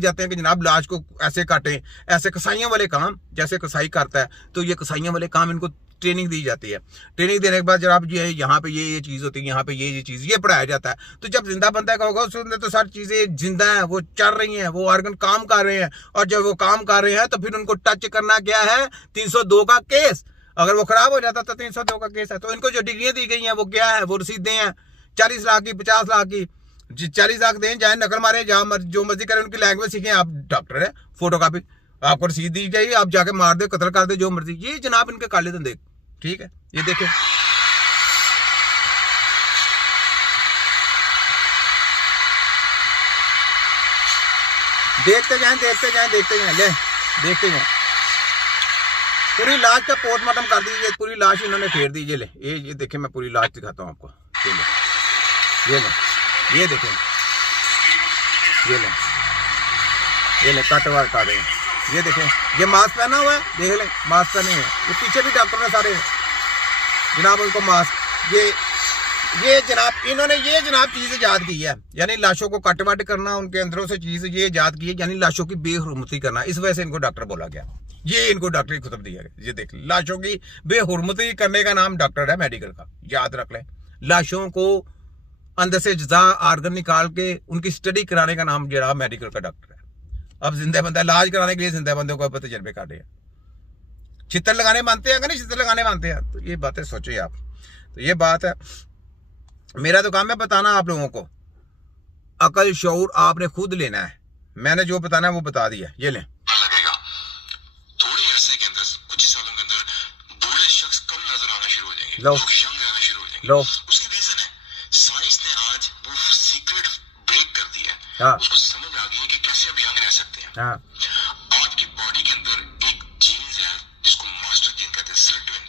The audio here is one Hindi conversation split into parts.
जाते हैं कि जनाब लाश को ऐसे काटें, ऐसे कसाइयों वाले काम जैसे कसाई करता है, तो ये कसाइयों वाले काम इनको ट्रेनिंग दी जाती है। ट्रेनिंग देने के बाद जनाब ये यहाँ पे ये चीज़ होती है, यहाँ पे ये चीज़ ये पढ़ाया जाता है। तो जब जिंदा बंदा का होगा उसमें तो सारी चीज़ें जिंदा हैं, वो चल रही हैं, वो ऑर्गन काम कर रहे हैं, और जब वो काम कर रहे हैं तो फिर उनको टच करना क्या है, 302 का केस। अगर वो खराब हो जाता तो 302 का केस है। तो इनको जो डिग्रियां दी गई हैं वो क्या है, वो रसीदें हैं 40 लाख की, 50 लाख की। 40 लाख दें, चाहे नकल मारे, जहाँ जो मर्जी करें, उनकी लैंग्वेज सीखें, आप डॉक्टर है, फोटो कापी आपको रसीद दी जाएगी, आप जाके मार दे, कत्ल कर दे, जो मर्जी। ये जनाब इनके काले धंधे, ठीक है। ये देखें, देखते जाएं, देखते जाएं, देखते जाएं, ले देखते जाएं। पूरी लाश का पोस्टमार्टम कर दीजिए, पूरी लाश इन्होंने फेर दीजिए। ले ये देखें, मैं पूरी लाश दिखाता हूँ आपको। ये देखें, ये ले कटवार कर रहे हैं। ये देखें, ये मास्क पहना हुआ है, देख लें, मास्क पहने हुए। ये पीछे भी डॉक्टर ने सारे जनाब उनको मास्क, ये जनाब इन्होंने ये जनाब चीज़ ईजाद की है, यानी लाशों को कट वट करना, उनके अंदरों से चीज़ ये ईजाद की है, यानी लाशों की बेहुरमती करना। इस वजह से इनको डॉक्टर बोला गया, ये इनको डॉक्टरी खुतब दिया गया। ये देख, लाशों की बेहुरमती करने का नाम डॉक्टर है मेडिकल का, याद रख लें। लाशों को अंदर से जजा आर्गन निकाल के उनकी स्टडी कराने का नाम जरा मेडिकल का डॉक्टर है। अब जिंदा बंदा इलाज कराने के लिए जिंदा बंदों को तजर्बे काटे हैं, छितर लगाने मानते हैं, नहीं छितर लगाने मानते हैं। तो ये बातें सोचिए आप। तो ये बात है, मेरा तो काम है बताना आप लोगों को, अकल शऊर आपने खुद लेना है। मैंने जो बताना है वो बता दिया। ये लें, लगेगा थोड़े अरसे के अंदर, कुछ सालों के अंदर बूढ़े शख्स कम नजर आना शुरू हो जाएंगे, लोग यंग रहना शुरू हो जाएंगे। उसकी रीजन है साइंस ने आज वो सीक्रेट ब्रेक कर दिया है। हाँ। उसको समझ आ गई है कि कैसे आप यंग रह सकते हैं। हाँ। आपकी बॉडी के अंदर एक जीन है जिसको मास्टर जीन कहते हैं,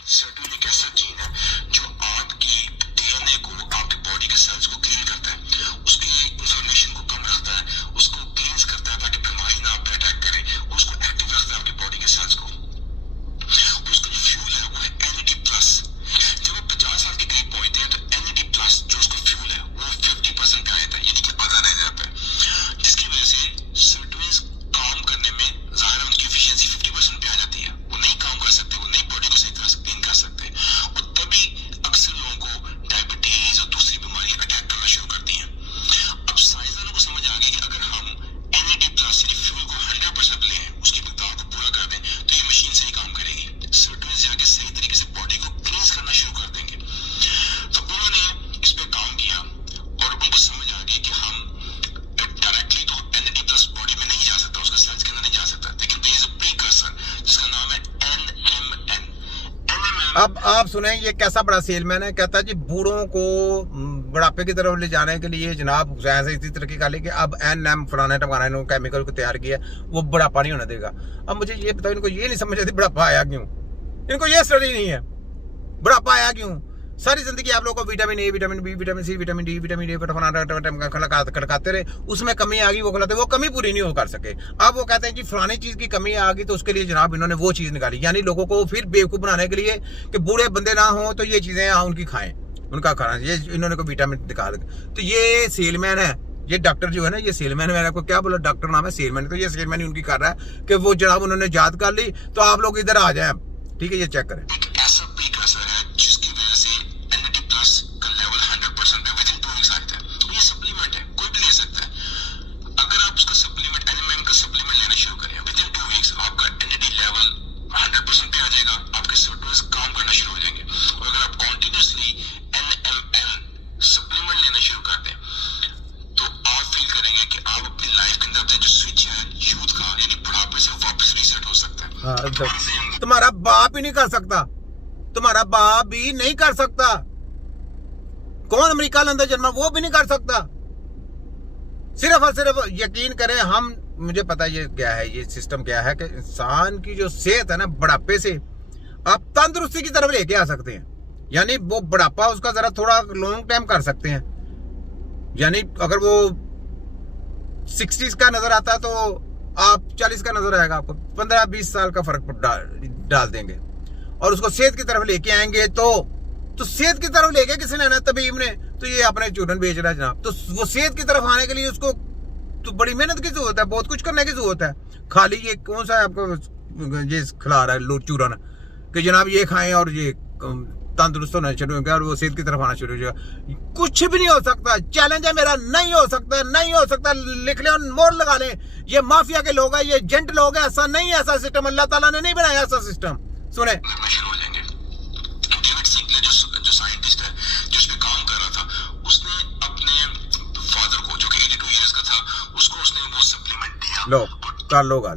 सर्टुइन एक ऐसा जीन है जो आपकी डीएनए को, आपकी बॉडी के सेल्स को क्लीन करता है, उसकी इंफॉर्मेशन को कम रखता है, उसको क्लींस करता है ताकि बीमारी ना आप पे अटैक करे, उसको एक्टिव रखता है आपकी बॉडी के सेल्स को। उसका जो फ्यूल है वो है NAD+। जब वो 50 साल के करीब पहुंचते हैं तो NAD+ जो उसका फ्यूल है वो 50% पे आ जाता है, यानी कि आधा रह जाता है, जिसकी वजह से सर्टुइन्स काम करने में ज़ाहिर उनकी एफिशिएंसी 50% पे आ जाती है। वो नहीं काम कर सकते, वो नहीं बॉडी को सही तरह से क्लीन कर सकते, और तभी अक्सर लोगों को डायबिटीज और दूसरी बीमारियां अटैक करना शुरू करती हैं। अब साइंसदानों को समझ आ गई कि अगर हम NAD+ यानी फ्यूल को 100% लें, उसकी मिकदार को पूरा कर दें, तो ये मशीन सही काम करेगी, सर्टुइन्स जाके सही तरीके से बॉडी को क्लींस करना शुरू कर देंगे। तो उन्होंने इस पे काम किया और उनको समझ आ गई कि हम डायरेक्टली तो NAD+ बॉडी में नहीं जा सकता, उसका सेल्स के अंदर नहीं जा सकता, लेकिन देयर इज अ प्रीकर्सर जिसका नाम है NMN। अब आप सुने, ये कैसा बड़ा सेलमैन है, कहता है जी बूढ़ों को बुढ़ापे की तरफ ले जाने के लिए जनाब साइंस इसी तरक्की कर ली कि अब NM फलाना टमाना इन्होंने केमिकल को तैयार किया, वो बुढ़ापा नहीं होने देगा। अब मुझे ये बताओ, इनको ये नहीं समझ आती बुढ़ापा आया क्यों, इनको ये स्टडी नहीं है बुढ़ापा आया क्यों। सारी जिंदगी आप लोगों को vitamin A, vitamin B, vitamin C, vitamin D, vitamin A खिलाते रहे, उसमें कमी आ गई, वो खिलाते, वो कमी पूरी नहीं हो कर सके। अब वो कहते हैं कि फलानी चीज की कमी आ गई तो उसके लिए जनाब इन्होंने वो चीज निकाली, यानी लोगों को फिर बेवकूफ बनाने के लिए कि बूढ़े बंदे ना हो तो ये चीजें उनकी खाएं, उनका खाना, ये इन्होंने को विटामिन निकाल। तो ये सेलमैन है, ये डॉक्टर जो है ना, ये सेलमैन है। मैंने आपको क्या बोला, डॉक्टर नाम है, सेलमैन। तो ये सेलमैन ही उनकी कर रहा है कि वो जनाब उन्होंने याद कर ली, तो आप लोग इधर आ जाए, ठीक है। ये चेक करें, ऐसा प्रीकर्सर है जिसकी वजह से NAD+ का लेवल 100% पे विदिन 2 वीक्स आता है। ये सप्लीमेंट है, कोई भी ले सकता है। अगर आप उसका सप्लीमेंट NMN का सप्लीमेंट लेना शुरू करें, विदिन 2 वीक्स आपका NAD लेवल 100% पे आ जाएगा, आपके सर्टुइन्स काम करना शुरू हो जाएंगे। और अगर आप कंटिन्यूअसली NMN सप्लीमेंट लेना शुरू कर दें तो आप फील करेंगे कि आप अपनी लाइफ के अंदर जो स्विच है यूथ का, यानी बुढ़ापे से वापस रीसेट हो सकता है। तुम्हारा बाप ही नहीं कर सकता, तुम्हारा बाप भी नहीं कर सकता, कौन अमेरिका लंदन जन्मा वो भी नहीं कर सकता। सिर्फ और सिर्फ यकीन करें हम, मुझे पता ये क्या है, ये सिस्टम क्या है कि इंसान की जो सेहत है ना, बुढ़ापे से आप तंदुरुस्ती की तरफ लेके आ सकते हैं, यानी वो बुढ़ापा उसका जरा थोड़ा लॉन्ग टाइम कर सकते हैं। यानी अगर वो 60s का नजर आता तो आप 40 का नजर आएगा, आपको 15-20 साल का फर्क डाल देंगे, और उसको सेहत की तरफ लेके आएंगे। तो सेहत की तरफ लेके किसी ने ना, तबीब ने, तो ये अपने चूरन बेच रहा है जनाब। तो वो सेहत की तरफ आने के लिए उसको तो बड़ी मेहनत की जरूरत है, बहुत कुछ करने की जरूरत है। खाली ये कौन सा है आपको ये खिला रहा है लो चूरन कि जनाब ये खाएं और ये तंदुरुस्त होना शुरू हो गया और वो सेहत की तरफ आना शुरू हो जाएगा। कुछ भी नहीं हो सकता। चैलेंज है मेरा, नहीं हो सकता, नहीं हो सकता। लिख लें और मोड़ लगा लें। ये माफिया के लोग हैं, ये एजेंट लोग हैं। ऐसा नहीं है, ऐसा सिस्टम अल्लाह ताला ने नहीं बनाया ऐसा सिस्टम। सुने शुरू हो जाएंगे। डेविड सिंकलर जो साइंटिस्ट है जो इस पे काम कर रहा था, उसने अपने फादर को जो कि 82 इयर्स का था, उसको उसने वो सप्लीमेंट दिया। लो कर लो गाल।